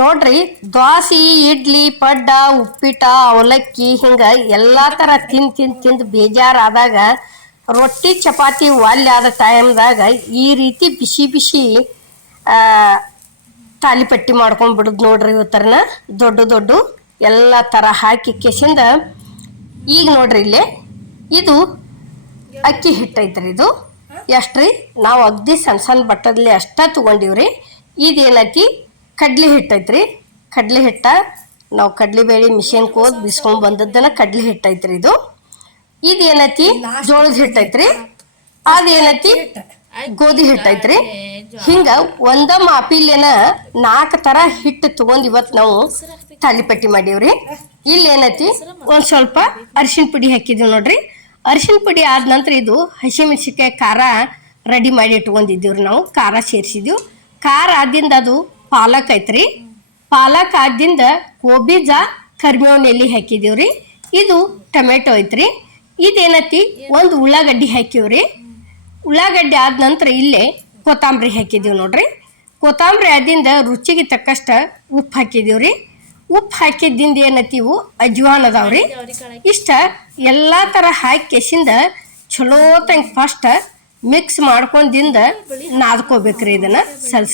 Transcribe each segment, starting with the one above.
ನೋಡ್ರಿ, ದ್ವಾಸಿ, ಇಡ್ಲಿ, ಪಡ್ಡ, ಉಪ್ಪಿಟ, ಅವಲಕ್ಕಿ ಹಿಂಗ ಎಲ್ಲಾ ತರ ತಿಂದು ಬೇಜಾರಾದಾಗ ರೊಟ್ಟಿ ಚಪಾತಿ ಒಲ್ಲೆ ಆದ ಟೈಮ್ದಾಗ ಈ ರೀತಿ ಬಿಸಿ ಬಿಸಿ ಆ ತಾಲಿಪಟ್ಟಿ ಮಾಡ್ಕೊಂಡ್ ಬಿಡುದು ನೋಡ್ರಿ. ಇವತ್ತರನ ದೊಡ್ಡ ದೊಡ್ಡ ಎಲ್ಲ ತರ ಹಾಕಿ ಕೆಸಿಂದ ಈಗ ನೋಡ್ರಿ ಇಲ್ಲೇ ಇದು ಅಕ್ಕಿ ಹಿಟ್ಟೈತ್ರಿ. ಇದು ಎಷ್ಟ್ರಿ, ನಾವು ಅಗ್ದಿ ಸಣ್ಣ ಸಣ್ಣ ಬಟ್ಟದಲ್ಲಿ ಅಷ್ಟ ತಗೊಂಡಿವ್ರಿ. ಇದೇನೈತಿ ಕಡ್ಲಿ ಹಿಟ್ಟೈತ್ರಿ. ಕಡ್ಲಿ ಹಿಟ್ಟ ನಾವು ಕಡ್ಲಿ ಬೇಳೆ ಮಿಷಿನ್ ಕೋದ್ ಬಿಸ್ಕೊಂಡ್ ಬಂದದ್ದನ್ನ ಕಡ್ಲಿ ಹಿಟ್ಟೈತ್ರಿ. ಇದೇನೈತಿ ಜೋಳದ ಹಿಟ್ಟೈತ್ರಿ. ಅದೇನೈತಿ ಗೋಧಿ ಹಿಟ್ಟೈತ್ರಿ. ಹಿಂಗ ಒಂದ ಮಾಪಿಲೇನ 4 ತರ ಹಿಟ್ಟು ತಗೊಂಡ್ ಇವತ್ ನಾವು ತಾಲಿಪಟ್ಟಿ ಮಾಡೀವ್ರಿ. ಇಲ್ಲಿ ಏನೈತಿ ಒಂದ್ ಸ್ವಲ್ಪ ಅರಿಶಿನ ಪುಡಿ ಹಾಕಿದೀವಿ ನೋಡ್ರಿ. ಅರಿಶಿನ ಪುಡಿ ಆದ ನಂತರ ಇದು ಹಸಿಮೆಣಸಿಕಾಯಿ ಖಾರ ರೆಡಿ ಮಾಡಿ ಇಟ್ಕೊಂಡಿದ್ದೀವ್ರಿ. ನಾವು ಖಾರ ಸೇರಿಸಿದ್ವಿ. ಖಾರ ಆದಿಂದ ಅದು ಪಾಲಕ್ ಐತ್ರಿ. ಪಾಲಕ್ ಆದಿಂದ ಗೋಬೀಜ ಕರಿಬೇವಿನ ಎಲೆ ಹಾಕಿದೀವ್ರಿ. ಇದು ಟೊಮೆಟೊ ಐತ್ರಿ. ಇದೇನೈತಿ ಒಂದು ಉಳ್ಳಾಗಡ್ಡಿ ಹಾಕಿವ್ರಿ. ಉಳ್ಳಾಗಡ್ಡಿ ಆದ ನಂತರ ಇಲ್ಲೇ ಕೊತ್ತಂಬರಿ ಹಾಕಿದೀವಿ ನೋಡ್ರಿ. ಕೊತ್ತಂಬರಿ ಆದಿಂದ ರುಚಿಗೆ ತಕ್ಕಷ್ಟ ಉಪ್ಪು ಹಾಕಿದೀವ್ರಿ. ಉಪ್ಪು ಹಾಕಿದ್ದಿಂದ ಏನೈತಿ ಇವು ಅಜ್ವಾನ್ ಅದಾವ್ರಿ. ಇಷ್ಟ ಎಲ್ಲಾ ತರ ಹಾಕಿ ಕೆಸಿಂದ ಚಲೋ ತಂಗ ಫಸ್ಟ್ ಮಿಕ್ಸ್ ಮಾಡ್ಕೊಂದಿಂದ ನಾದ್ಕೋಬೇಕ್ರಿ. ಇದನ್ನ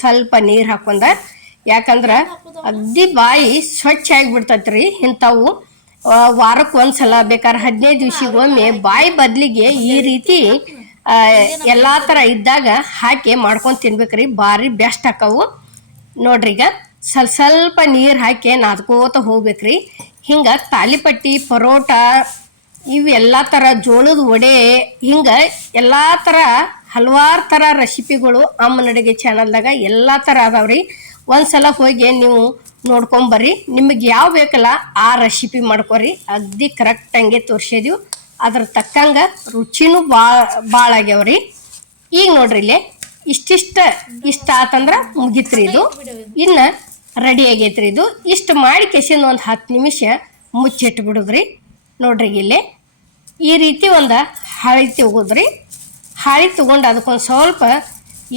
ಸ್ವಲ್ಪ ನೀರು ಹಾಕೊಂಡ, ಯಾಕಂದ್ರ ಅಗ್ದಿ ಬಾಯಿ ಸ್ವಚ್ಛ ಆಗಿಬಿಡ್ತೈತ್ರಿ. ಇಂಥವು ವಾರಕ್ಕೆ ಒಂದ್ಸಲ ಬೇಕಾದ್ರೆ 15 ದಿವ್ಸಗೊಮ್ಮೆ ಬಾಯಿ ಬದ್ಲಿಗೆ ಈ ರೀತಿ ಎಲ್ಲಾ ತರ ಇದ್ದಾಗ ಹಾಕಿ ಮಾಡ್ಕೊಂಡ್ ತಿನ್ಬೇಕ್ರಿ. ಭಾರಿ ಬೆಸ್ಟ್ ಹಾಕವು ನೋಡ್ರಿ. ಈಗ ಸ್ವಲ್ಪ ನೀರು ಹಾಕಿ ನಾದ್ಕೋತ ಹೋಗ್ಬೇಕ್ರಿ. ಹಿಂಗ ತಾಲಿಪಟ್ಟಿ, ಪರೋಟ, ಇವೆಲ್ಲಾ ತರ ಜೋಳದ ವಡೆ, ಹಿಂಗ ಎಲ್ಲಾ ತರ ಹಲವಾರು ತರ ರೆಸಿಪಿಗಳು ಅಮ್ಮನ ಅಡುಗೆ ಚಾನಲ್ದಾಗ ಎಲ್ಲಾ ತರ ಅದಾವ್ರಿ. ಒಂದ್ಸಲ ಹೋಗಿ ನೀವು ನೋಡ್ಕೊಂಬರ್ರಿ. ನಿಮಗೆ ಯಾವ ಬೇಕಲ್ಲ ಆ ರೆಸಿಪಿ ಮಾಡ್ಕೊರಿ. ಅಗ್ದಿ ಕರೆಕ್ಟ್ ಹಂಗೆ ತೋರ್ಸಿದೀವಿ. ಅದ್ರ ತಕ್ಕಂಗ ರುಚಿನೂ ಭಾಳ ಆಗ್ಯಾವ್ರಿ. ಈಗ ನೋಡ್ರಿ ಇಲ್ಲೇ ಇಷ್ಟ ಆತಂದ್ರ ಮುಗಿತ್ರಿ. ಇದು ಇನ್ನ ರೆಡಿ ಆಗೈತ್ರಿ. ಇದು ಇಷ್ಟು ಮಾಡಿ ಕೆಸಿಂದ ಒಂದು 10 ನಿಮಿಷ ಮುಚ್ಚಿಟ್ಟು ಬಿಡುದ್ರಿ. ನೋಡ್ರಿ ಇಲ್ಲೇ ಈ ರೀತಿ ಒಂದು ಹಾಳಿ ತಗೋದ್ರಿ. ಹಾಳಿ ತಗೊಂಡು ಅದಕ್ಕೊಂದು ಸ್ವಲ್ಪ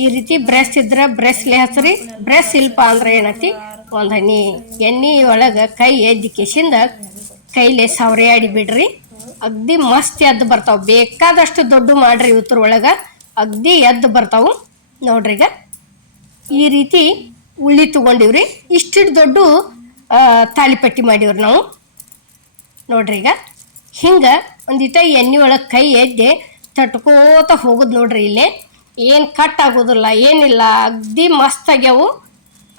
ಈ ರೀತಿ ಬ್ರಷ್ ಇದ್ರೆ ಬ್ರಷ್ಲೆ ಹಚ್ರಿ. ಬ್ರಷ್ ಇಲ್ಪ ಅಂದ್ರೆ ಏನೈತಿ ಒಂದು ಹನಿ ಎಣ್ಣೆ ಒಳಗೆ ಕೈ ಎದ್ದಿ ಕೆಸಿಂದ ಕೈಲೆ ಸವರೆ ಆಡಿ ಬಿಡ್ರಿ. ಅಗ್ದಿ ಮಸ್ತ್ ಎದ್ದು ಬರ್ತಾವ. ಬೇಕಾದಷ್ಟು ದೊಡ್ಡ ಮಾಡ್ರಿ. ಇವತ್ತರ ಒಳಗೆ ಅಗ್ದಿ ಎದ್ದು ಬರ್ತಾವು ನೋಡ್ರಿ. ಈಗ ಈ ರೀತಿ ಉಳ್ಳಿ ತಗೊಂಡಿವ್ರಿ. ಇಷ್ಟಿಟ್ಟು ದೊಡ್ಡ ತಾಲಿಪಟ್ಟಿ ಮಾಡಿವ್ರಿ ನಾವು ನೋಡ್ರಿ. ಈಗ ಹಿಂಗ ಒಂದಿಟ ಎಣ್ಣೆ ಒಳಗೆ ಕೈ ಎದ್ದೆ ತಟ್ಕೋತ ಹೋಗುದು ನೋಡ್ರಿ. ಇಲ್ಲೇ ಏನು ಕಟ್ ಆಗೋದಿಲ್ಲ, ಏನಿಲ್ಲ, ಅಗ್ದಿ ಮಸ್ತ್ ಆಗ್ಯಾವು.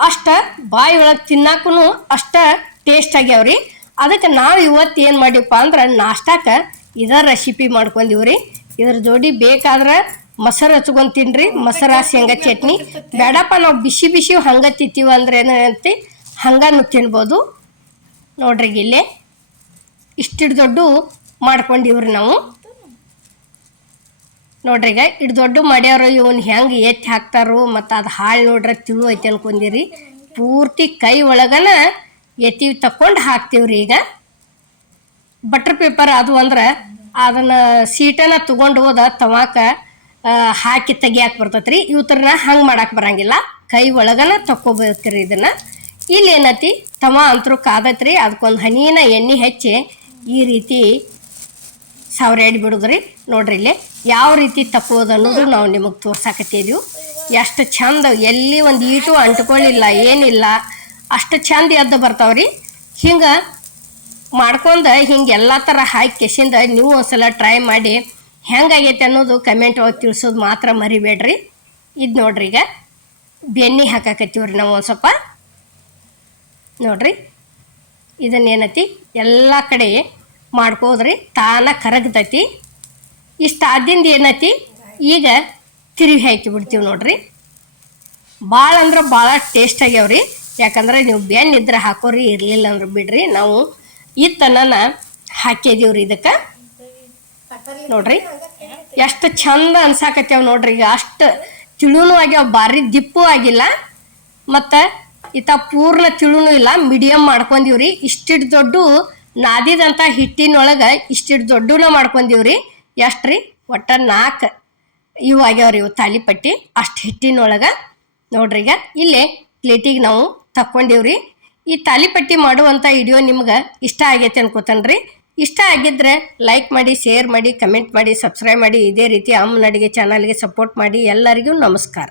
ಅಷ್ಟ ಬಾಯಿ ಒಳಗೆ ತಿನ್ನಾಕೂ ಅಷ್ಟ ಟೇಸ್ಟ್ ಆಗ್ಯಾವ್ರಿ. ಅದಕ್ಕೆ ನಾವು ಇವತ್ತು ಏನು ಮಾಡಿವಪ್ಪ ಅಂದ್ರೆ ನಾಷ್ಟಾಕ ಇದ ರೆಸಿಪಿ ಮಾಡ್ಕೊಂಡಿವ್ರಿ. ಇದ್ರ ಜೋಡಿ ಬೇಕಾದ್ರೆ ಮೊಸರು ಹಚ್ಕೊಂಡು ತಿನ್ರಿ. ಮೊಸರ ಶೇಂಗಾ ಚಟ್ನಿ ಬೇಡಪ್ಪ ನಾವು ಬಿಸಿ ಬಿಸಿ ಹಂಗೆ ತಿಂತೀವಿ ಅಂದ್ರೆ ಏನಂತೆ ಹಂಗನು ತಿನ್ಬೋದು ನೋಡ್ರಿ. ಇಲ್ಲೇ ಇಷ್ಟಿಟ್ಟು ದೊಡ್ಡ ಮಾಡ್ಕೊಂಡಿವ್ರಿ ನಾವು ನೋಡ್ರಿ. ಈಗ ಇಷ್ಟು ದೊಡ್ಡ ಮಾಡ್ಯಾರು. ಇವನು ಹೆಂಗೆ ಎತ್ತಿ ಹಾಕ್ತಾರೋ ಮತ್ತು ಅದು ಹಾಳು ನೋಡ್ರೆ ತಿಳು ಐತೆ ಅನ್ಕೊಂಡಿರಿ. ಪೂರ್ತಿ ಕೈ ಒಳಗನ ಎತ್ತಿ ತಕ್ಕೊಂಡು ಹಾಕ್ತೀವ್ರಿ. ಈಗ ಬಟರ್ ಪೇಪರ್ ಅದು ಅಂದ್ರೆ ಅದನ್ನು ಸೀಟನ್ನು ತೊಗೊಂಡು ಹೋದ ತವಾಕ ಹಾಕಿ ತೆಗಿಯಾಕೆ ಬರ್ತೈತ್ರಿ. ಇವತ್ತರನ್ನ ಹಂಗೆ ಮಾಡಕ್ಕೆ ಬರಂಗಿಲ್ಲ. ಕೈ ಒಳಗನ ತಕ್ಕೋಬೇಕ್ರಿ ಇದನ್ನು. ಇಲ್ಲಿ ಏನೈತಿ ತವ ಅಂತರೂ ಕಾದತ್ರಿ. ಅದಕ್ಕೊಂದು ಹನಿನ ಎಣ್ಣೆ ಹಚ್ಚಿ ಈ ರೀತಿ ಸವರೆ ಆಡಿ ಬಿಡುದ್ರಿ. ನೋಡ್ರಿ ಇಲ್ಲೇ ಯಾವ ರೀತಿ ತಕ್ಕೋದು ಅನ್ನೋದು ನಾವು ನಿಮಗೆ ತೋರ್ಸಾಕತ್ತಿದ್ದೀವಿ. ಎಷ್ಟು ಚಂದ, ಎಲ್ಲಿ ಒಂದು ಈಟು ಅಂಟ್ಕೊಳ್ಳಿಲ್ಲ, ಏನಿಲ್ಲ, ಅಷ್ಟು ಚಂದ ಎದ್ದು ಬರ್ತಾವ್ರಿ. ಹಿಂಗೆ ಮಾಡ್ಕೊಂಡು ಹಿಂಗೆ ಎಲ್ಲ ಥರ ಹಾಕಿ ಕೆಸಿಂದ ನೀವು ಒಂದ್ಸಲ ಟ್ರೈ ಮಾಡಿ ಹೆಂಗಾಗೈತೆ ಅನ್ನೋದು ಕಮೆಂಟ್ ಒಳಗೆ ತಿಳಿಸೋದು ಮಾತ್ರ ಮರಿಬೇಡ್ರಿ. ಇದು ನೋಡ್ರಿ. ಈಗ ಬೆಣ್ಣೆ ಹಾಕಾಕತ್ತೀವ್ರಿ ನಾವು ಒಂದು ಸ್ವಲ್ಪ ನೋಡ್ರಿ. ಇದನ್ನೇನೈತಿ ಎಲ್ಲ ಕಡೆ ಮಾಡ್ಕೋದ್ರಿ ತಾನ ಕರಗ್ತೈತಿ. ಇಷ್ಟು ಆದಿಂದ ಏನೈತಿ ಈಗ ತಿರುವಿ ಹಾಕಿ ಬಿಡ್ತೀವಿ ನೋಡ್ರಿ. ಭಾಳ ಅಂದ್ರೆ ಭಾಳ ಟೇಸ್ಟ್ ಆಗ್ಯಾವ್ರಿ. ಯಾಕಂದ್ರೆ ನೀವು ಬೆಣ್ಣೆ ಇದ್ರೆ ಹಾಕೋರಿ, ಇರಲಿಲ್ಲ ಅಂದ್ರೆ ಬಿಡ್ರಿ. ನಾವು ಇತ್ತನ್ನ ಹಾಕಿದೀವ್ರಿ ಇದಕ್ಕೆ ನೋಡ್ರಿ. ಎಷ್ಟು ಚಂದ ಅನ್ಸಾಕತ್ಯಾವ ನೋಡ್ರಿ. ಈಗ ಅಷ್ಟು ತಿಳುನೂ ಆಗ್ಯಾವ, ಭಾರಿ ದಿಪ್ಪು ಆಗಿಲ್ಲ ಮತ್ತು ಈತ ಪೂರ್ಣ ತಿಳುನೂ ಇಲ್ಲ, ಮೀಡಿಯಮ್ ಮಾಡ್ಕೊಂಡಿವ್ರಿ. ಇಷ್ಟಿಟ್ಟು ದೊಡ್ಡ ನಾದಿದಂಥ ಹಿಟ್ಟಿನೊಳಗೆ ಇಷ್ಟಿಟ್ಟು ದೊಡ್ಡನ ಮಾಡ್ಕೊಂಡಿವ್ರಿ. ಎಷ್ಟ್ರಿ ಒಟ್ಟು 4 ಇವು ಆಗ್ಯಾವ್ರಿ ಇವು ತಾಲಿಪಟ್ಟಿ ಅಷ್ಟು ಹಿಟ್ಟಿನೊಳಗೆ ನೋಡ್ರಿ. ಈಗ ಇಲ್ಲೇ ಪ್ಲೇಟಿಗೆ ನಾವು ತಕ್ಕೊಂಡಿವ್ರಿ. ಈ ತಾಲಿಪಟ್ಟಿ ಮಾಡುವಂಥ ವಿಡಿಯೋ ನಿಮ್ಗೆ ಇಷ್ಟ ಆಗೈತೆ ಅನ್ಕೋತನ್ರಿ. ಇಷ್ಟ ಆಗಿದ್ರೆ ಲೈಕ್ ಮಾಡಿ, ಶೇರ್ ಮಾಡಿ, ಕಮೆಂಟ್ ಮಾಡಿ, ಸಬ್ಸ್ಕ್ರೈಬ್ ಮಾಡಿ. ಇದೇ ರೀತಿ ಅಮ್ಮನ ಅಡುಗೆ ಚಾನಲ್ಗೆ ಸಪೋರ್ಟ್ ಮಾಡಿ. ಎಲ್ಲರಿಗೂ ನಮಸ್ಕಾರ.